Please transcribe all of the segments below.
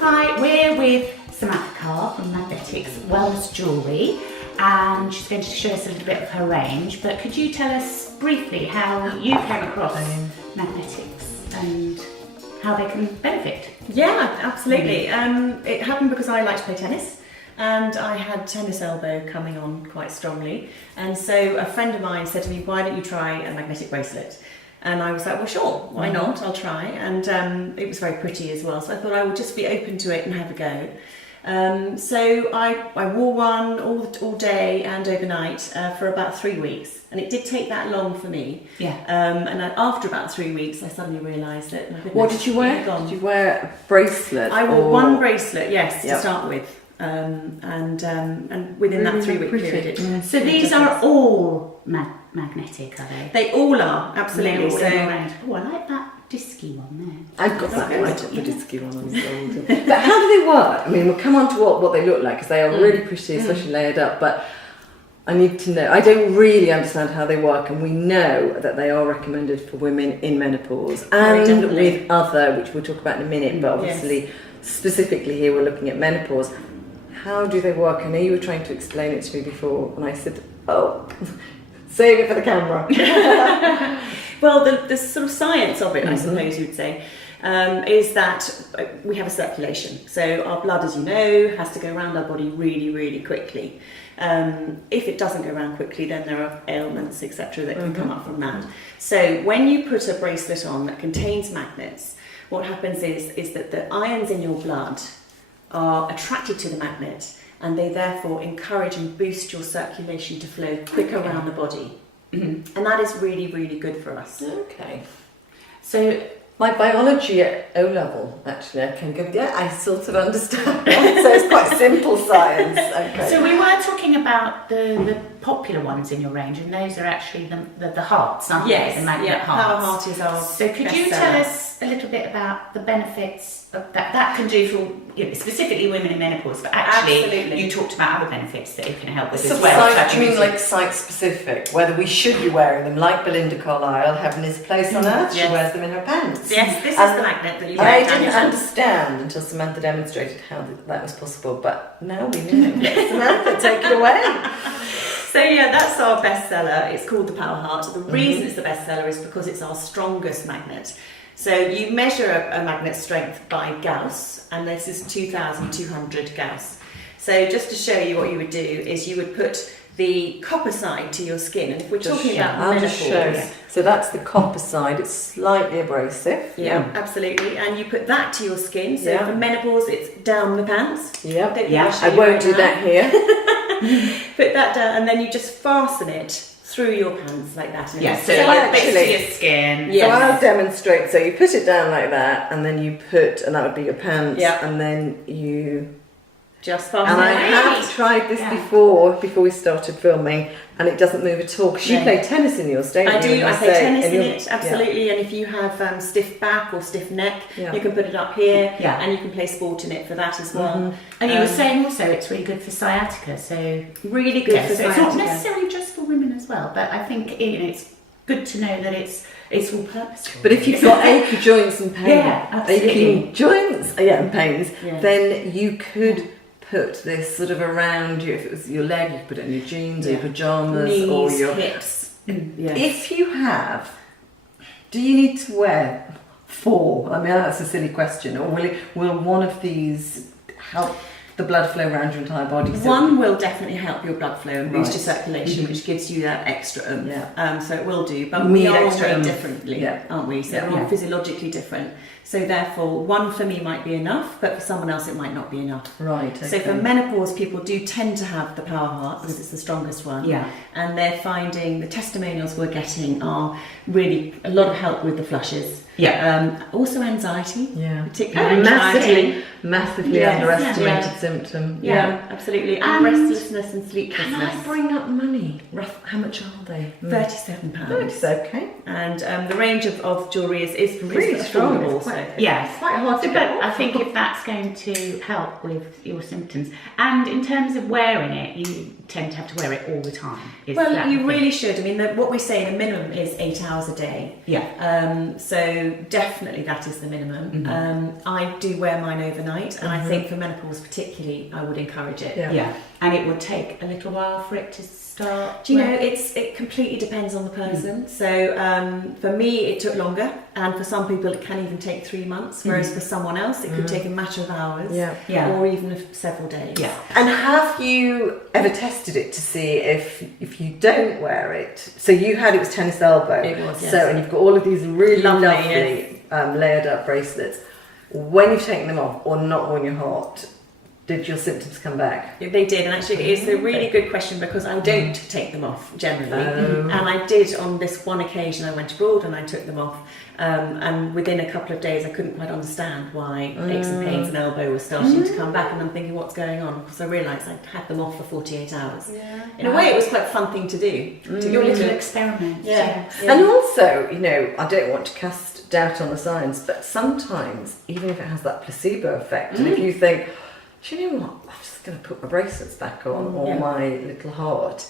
Hi, we're with Samantha Carr from Magnetix Wellness Jewellery, and she's going to show us a little bit of her range. But could you tell us briefly how you came across Magnetix and how they can benefit? Yeah, absolutely. It happened because I like to play tennis, and I had tennis elbow coming on quite strongly, and so a friend of mine said to me, "Why don't you try a magnetic bracelet?" And I was like, well, sure, why not? I'll try. And it was very pretty as well, so I thought I would just be open to it and have a go. So I wore one all day and overnight for about 3 weeks, and it did take that long for me. Yeah. And after about 3 weeks, I suddenly realised that. My goodness, What did you wear? Did you wear a bracelet? I wore one bracelet, yes, Yep. to start with, and within that 3 week period. So these are all magnetic, are they? They all are, absolutely. All So around. Oh, I like that disky one there. I've got that That's one. I good. took the disky one on the But how do they work? I mean, we'll come on to what they look like, because they are really pretty, especially layered up, but I need to know. I don't really understand how they work, and we know that they are recommended for women in menopause and definitely. with other, which we'll talk about in a minute, but obviously specifically here we're looking at menopause. How do they work? I know you were trying to explain it to me before, and I said, oh, save it for the camera. Well, the sort of science of it, I suppose you would say, is that we have a circulation. So our blood, as you know, has to go around our body really, really quickly. If it doesn't go around quickly, then there are ailments, etc., that can come up from that. So when you put a bracelet on that contains magnets, what happens is that the ions in your blood are attracted to the magnet, and they therefore encourage and boost your circulation to flow quicker around the body. And that is really, really good for us. Okay. So My biology at O level, actually, I can go, yeah, I sort of understand. So it's quite simple science. Okay. So we were talking about the popular ones in your range, and those are actually the hearts, aren't Yes, they? The magnet yeah, hearts. Power Heart is our So could you bestseller. tell us a little bit about the benefits of that can do for specifically women in menopause, but actually Absolutely. you talked about other benefits that it can help with So as well. which I do you think mean is- like site-specific, whether we should be wearing them, like Belinda Carlisle, Heaven is a Place on Earth, she Yes. wears them in her pants. Yes, this is And the magnet that you I wrote down didn't yourself. understand until Samantha demonstrated how that was possible, but now we know. Samantha, take it away. So yeah, that's our bestseller. It's called the Power Heart. The reason it's the bestseller is because it's our strongest magnet. So you measure a magnet's strength by Gauss, and this is 2,200 Gauss. So just to show you what you would do is you would put the copper side to your skin, and if we're talking about I'll menopause, just show. So that's the copper side, it's slightly abrasive. yeah, absolutely, and you put that to your skin. So Yeah. for menopause, it's down the pants. Yep. Don't Yeah, think show I you won't right do now. that here. Put that down, and then you just fasten it through your pants like that. And Yeah, it's so so like base to actually- your skin. Yeah. So Yes. I'll demonstrate. So you put it down like that, and then you put, and that would be your pants, Yeah. and then you. just fasten And I it. have tried this Yeah. before we started filming, and it doesn't move at all. Because you No. play tennis in yours, don't you? I do. And I you play say- tennis and in you're- it, absolutely. And if you have stiff back or stiff neck, Yeah. you can put it up here, Yeah. and you can play sport in it for that as well. And you were saying also it's really good for sciatica, so Really good for so it's not sciatica. necessarily just for women as well, but I think it's good to know that it's all purposeful. But if you've got achy joints and pain, Yeah, absolutely. aching joints, and pains, Yeah. then you could put this sort of around you. If it was your leg, you could put it in your jeans or your Yeah. pajamas Knees, or your. hips. Yeah. If you have, do you need to wear 4? I mean, that's a silly question. Or will one of these help the blood flow around your entire body? So- One will definitely help your blood flow and boost Right. your circulation, which gives you that extra oomph. Yeah. So it will do, but You we need are all extra made oomph. differently, Yeah. aren't we? So Yeah. we're all Yeah. physiologically different. So therefore, one for me might be enough, but for someone else it might not be enough. Right. Okay. So for menopause, people do tend to have the Power Heart because it's the strongest one. Yeah. And they're finding the testimonials we're getting are really a lot of help with the flushes. Yeah. Also anxiety. Yeah. Particularly anxiety. Massively Yes. underestimated Yeah. symptom. Yeah, absolutely. And And restlessness and Can sleeplessness. I bring up money? How much are they? £37. It's okay. And the range of jewellery is Really affordable. strong. It's quite Yes, It's quite hard to but get I off. think if that's going to help with your symptoms, and in terms of wearing it, you tend to have to wear it all the time. Is that Well, the you thing? really should. I mean, what we say the minimum is 8 hours a day. Yeah. So definitely that is the minimum. I do wear mine overnight, and I think for menopause particularly, I would encourage it. Yeah. And it would take a little while for it to start. Do you know, it completely depends on the person. So for me, it took longer, and for some people, it can even take 3 months, whereas for someone else, it could take a matter of hours, Yeah. or even several days. Yeah. And have you ever tested it to see if you don't wear it? So you had it was tennis elbow. It was, yes. So and you've got all of these really Lovely, lovely layered up bracelets. When you've taken them off or not when you're hot, did your symptoms come back? They did, and actually it's a really good question because I don't take them off generally, Oh. and I did on this one occasion. I went abroad and I took them off, and within a couple of days I couldn't quite understand why aches and pains and elbow were starting to come back, and I'm thinking what's going on, because I realised I'd had them off for 48 hours. In a way it was quite a fun thing to do. Your little experiment. Yeah. And also, you know, I don't want to cast doubt on the science, but sometimes even if it has that placebo effect, and if you think, do you know what, I'm just going to put my bracelets back on or my little heart,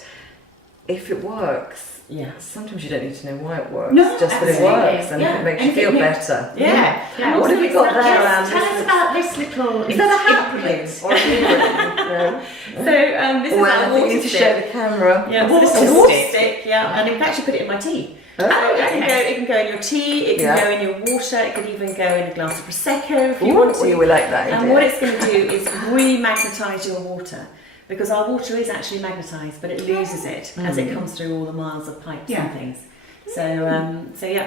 if it works, sometimes you don't need to know why it works, No, just that it absolutely. works, and Yeah. if it makes And you if it feel makes- better. Yeah. What have you got there? Yes, tell us about this little. Is that a hat implement. pin or a earring? So this is Well, our I think water you need to stick. show the camera. Yeah, Water so this is a water stick. stick. Yeah, and in fact you put it in my tea. Oh, It can go in your tea, it can Yeah. go in your water, it could even go in a glass of Prosecco if you Ooh, want to. we like that And idea. what it's going to do is remagnetise your water, because our water is actually magnetised, but it loses it as it comes through all the miles of pipes and things. So,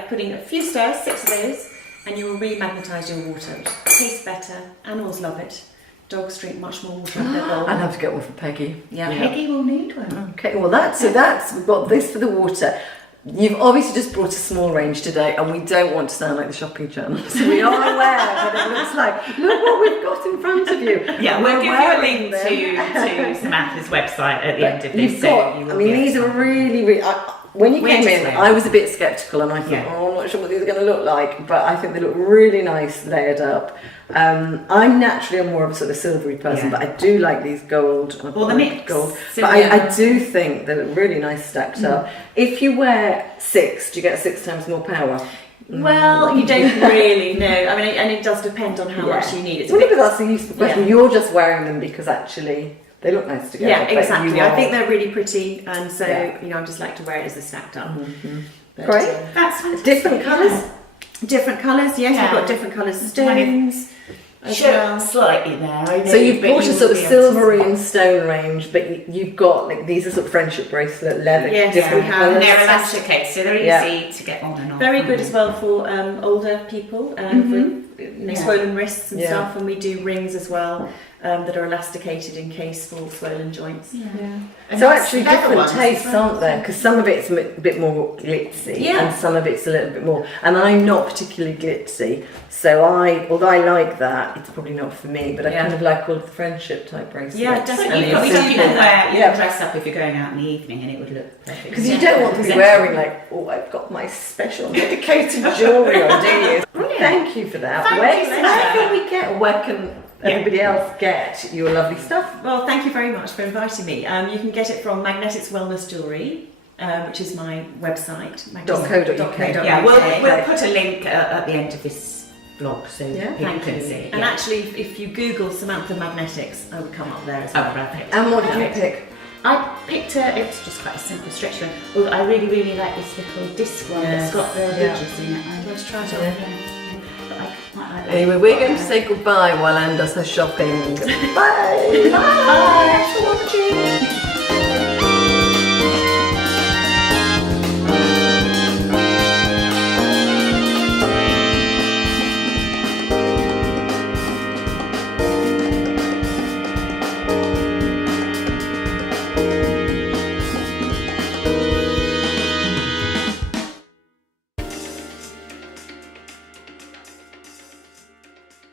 putting a few stirrs, 6 of those, and you will remagnetise your water, which tastes better. Animals love it. Dogs drink much more water in their bowl. I'll have to get one for Peggy. Yeah. Peggy will need one. Okay, well that's we've got this for the water. You've obviously just brought a small range today, and we don't want to sound like the shopping channel, so we are aware that it looks like, look what we've got in front of you. Yeah, And we'll we're give you a wearing link them. to Samantha's website at the end of this. You've got, you I will mean, be these able are to- really, really. When you We're came just in, wearing I was a bit sceptical, and I thought, Yeah. oh, I'm not sure what these are going to look like, but I think they look really nice layered up. I'm naturally more of a sort of silvery person, Yeah. but I do like these gold. I've Well, got the like mix. gold, So, but yeah. I do think they look really nice stacked up. If you wear 6, do you get 6 times more power? Well, you don't really know. I mean, and it does depend on how much you need. It's a Well, bit- look, that's a useful question. Yeah. You're just wearing them because actually they look nice together. Yeah, but exactly. you I are- think they're really pretty, and so Yeah. I just like to wear it as a stacked up. But, Great. That's fantastic. Different colours. Different colours, yes. Yeah. We've got different colours of stones. as well. Slightly there. I know, So you've but bought you a sort of will be able to- silvery and stone range, but you've got like these are sort of friendship bracelet leather, Yes, different we have. And colours. they're elasticated, so they're Yeah. easy to get on and off. Very good as well for older people with Yeah. swollen wrists and Yeah. stuff, and we do rings as well that are elasticated in case for swollen joints. Yeah. So that's actually leather different ones tastes, as well. aren't there? Because some of it's a bit more glitzy, Yeah. and some of it's a little bit more. And I'm not particularly glitzy, so although I like that, it's probably not for me. But I Yeah. kind of like all of the friendship type bracelets. Yeah, But definitely. you And probably it's do simple. wear, you Yeah. can dress up if you're going out in the evening, and it would look perfect. Because you don't want to be wearing like, oh, I've got my special dedicated jewellery on, do you? Brilliant. Thank you for that. Thank Where you so where much. can we get, where can everybody else get your lovely stuff? Well, thank you very much for inviting me. You can get it from Magnetix Wellness Jewellery, which is my website. .co.uk. Yeah, we'll put a link at the end of this vlog so Yeah. people Thank can you. see it. And Yeah. actually, if you Google Samantha Magnetix, I would come up there as well. Oh, perfect. And what did you Perfect. pick? I picked it's just quite a simple stretch one. Although I really, really like this little disc one that's got the Yeah. ridges in it. Let's try it Yeah. on. But I quite like that. Anyway, we're going to say goodbye while Anne does her shopping. Bye! Bye. Thanks for watching.